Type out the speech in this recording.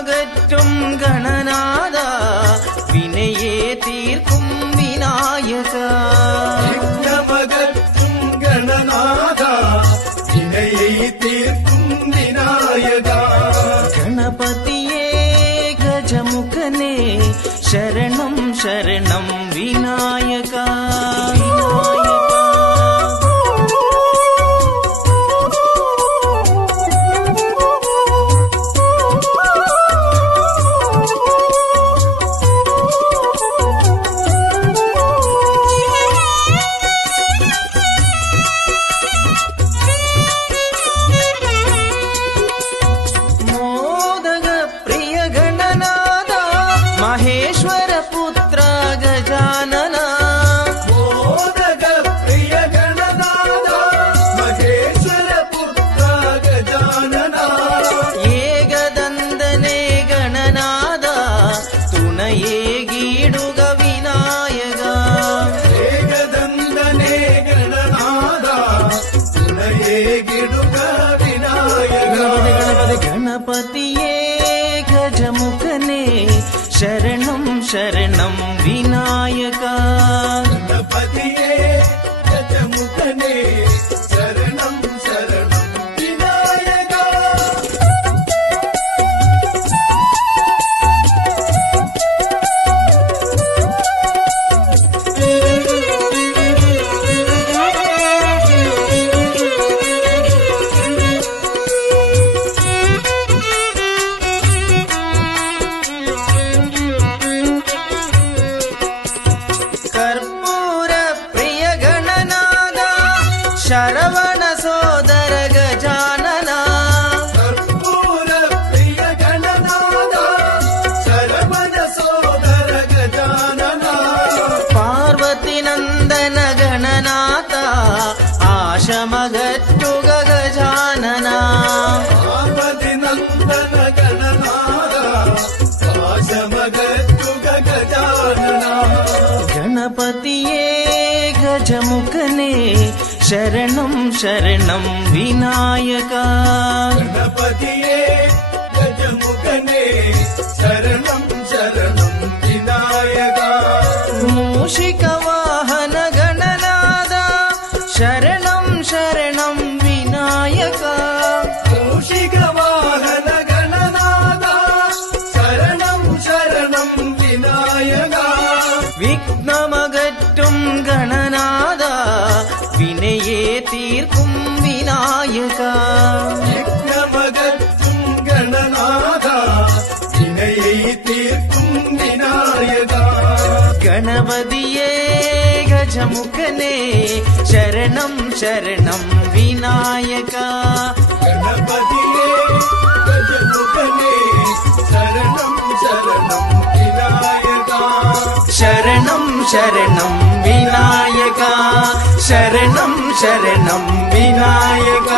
വിഘ്നമകറ്റും ഗണനാഥ വിനയെ തീർക്കും വിനായക. വിഘ്നമകറ്റും ഗണനാഥ വിനയെ തീർക്കും വിനായക. ഗണപതിയേ ഗജമുഖനേ ശരണം ശരണം വിനായക. మహేశ్వర పుత్ర గజానన మోదక ప్రియ గణనాథ మహేశ్వర పుత్ర గజానన. ఏకదందనే గణనాథ తునయే గీడుగ వినాయక. ఏకదందనే గణనాథ తునయే గిడుగ వినాయక. గణపతియే గజముఖనే శరణం శరణం వినాయక. గణపతియే గజముఖనే శరణం శరణం వినాయక. కర్పూర ప్రియ గణనాథ శరవణ సోదర గజానన. కర్పూర ప్రియ గణనాథ శరవణ సోదర గజానన. పార్వతి నందన గణనాథ ఆశమగట్టుగ గజానన. పార్వతి నందన గణనాథ ఆశమగట్టుగ గజానన. గణపతియే గజముఖనే శరణం శరణం వినాయక. గణపతియే గజముఖనే శరణం శరణం వినాయక. మూషిక వాహన గణనాథ శరణం శరణం వినాయక. మూషిక వాహన గణనాథ శరణం శరణం వినాయక. విఘ్నమగట్టుం గణనాథ వినయే తీర్ക്കും వినాయక. విఘ్నమగట్టుం గణనాథ వినయే తీర్ക്കും వినాయక. గణపతియే గజముఖనే శరణం శరణం వినాయక. గణపతియే గజముఖనే శరణం శరణం వినాయక. శరణం శరణం వినాయక. శరణం శరణం వినాయక.